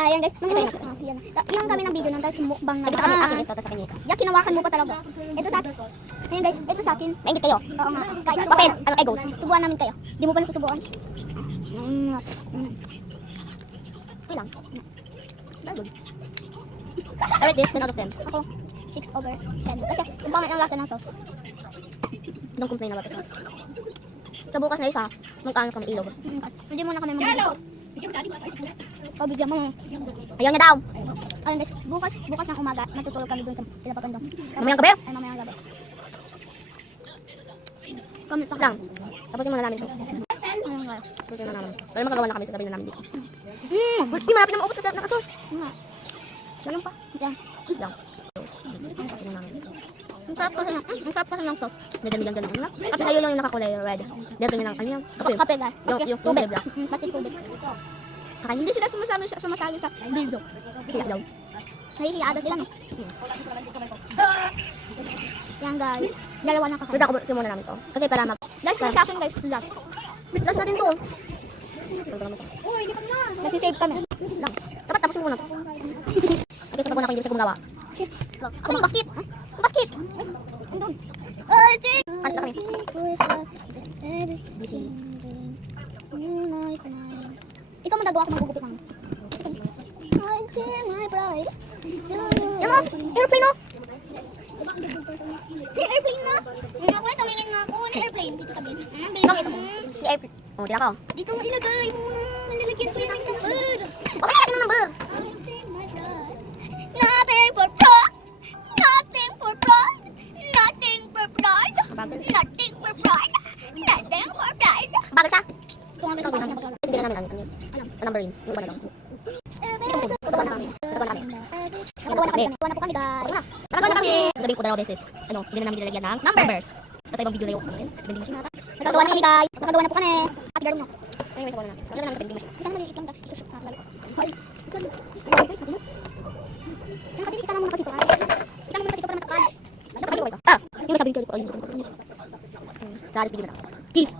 Ayan guys, yung kami ng video nung tapos mukbang na. Ito sa akin ito, tapos sa kanya ito. Ya, kinawakan mo pa talaga. Ito sa akin. Ayan guys, ito sa akin. Maingit kayo. Oo nga. Kahit Bakit? Ano egos? subuan namin kayo. Di mo pa nasusubuan? Okay lang. Very good. I rate this 10 out of 10. Ako, 6/10. Kasi yung pangit ang lasa ng sauce. Don't complain about the sauce. Sa bukas na isa, magkano kami ilog. Hindi muna kami mag-ilog. O, bigyan mo. Ayaw niya daw. Ayun guys, bukas ng umaga, matutulog kami dun sa Pilapapandong. Mamayang gabi? Ay, mamayang gabi. Comment pa Lang. Tapusin muna namin ito. Ayun nga. Tapusin na namin. Pero makagawa na kami, sasabihin na namin dito. Di malapit na maubos sa sarap ng sauce. Nga. Ganun pa. Yan. Lang. Tapusin na namin. Ang sarap kasi ng sauce. Nadami-dami lang lang. Kasi kayo lang yung nakakulay red. Dito nyo lang kanya. Kape guys. Yung Tubig. black. Pati tubig. Kakain Hindi sila sumasali sa video. Kaya daw. Nahihiya sila no. Yan guys. Dalawa na Wait kakain. ako, simula namin to. Kasi para mag... Last na sa akin guys. Last. Last na din to. Uy, di pa na. Nag-save kami. Lang. Dapat tapusin ko muna to. Kasi kapag ako hindi siya gumawa. Ako yung basket. Basket. Andun. Ay, Jake. Kalit na kami. Busy. Ikaw magagawa ko magugupit ng. Ay, Jake, my bride. Yan mo! Airplane oh! May airplane na. Ako na, tumingin nga ako. May airplane. Dito tabi. Bakit? Di airplane. Oh, di na ako. Dito mo ilagay muna. Nilalagyan ko yan ng number. Okay, akin ang number! Nothing for pride. Nothing for pride. Nothing for pride. Bagal. Nothing for pride. Nothing for pride. Bagal siya. Tungan ka sa Kasi hindi na namin ano yun. Ang number yun. Yung iba na lang. Nagagawa na kami. Nagagawa na kami. Nagawa na po kami guys. Nagagawa na kami. Sabihin ko dalawang beses. Ano, hindi na namin nilalagyan ng numbers. Basta ibang video na yung vending machine nata. Nagagawa na kami guys. Nagagawa na po kami. At garo nyo. Anyway, sabaw na namin. Wala na namin sa vending machine. Isang maliit lang guys. Isusok na lalo. Ay. Isang kasi isama mo na kasi ito. Isama mo na kasi ito para matakad. Yung sabihin ko ulit. Sa alit video na. Peace.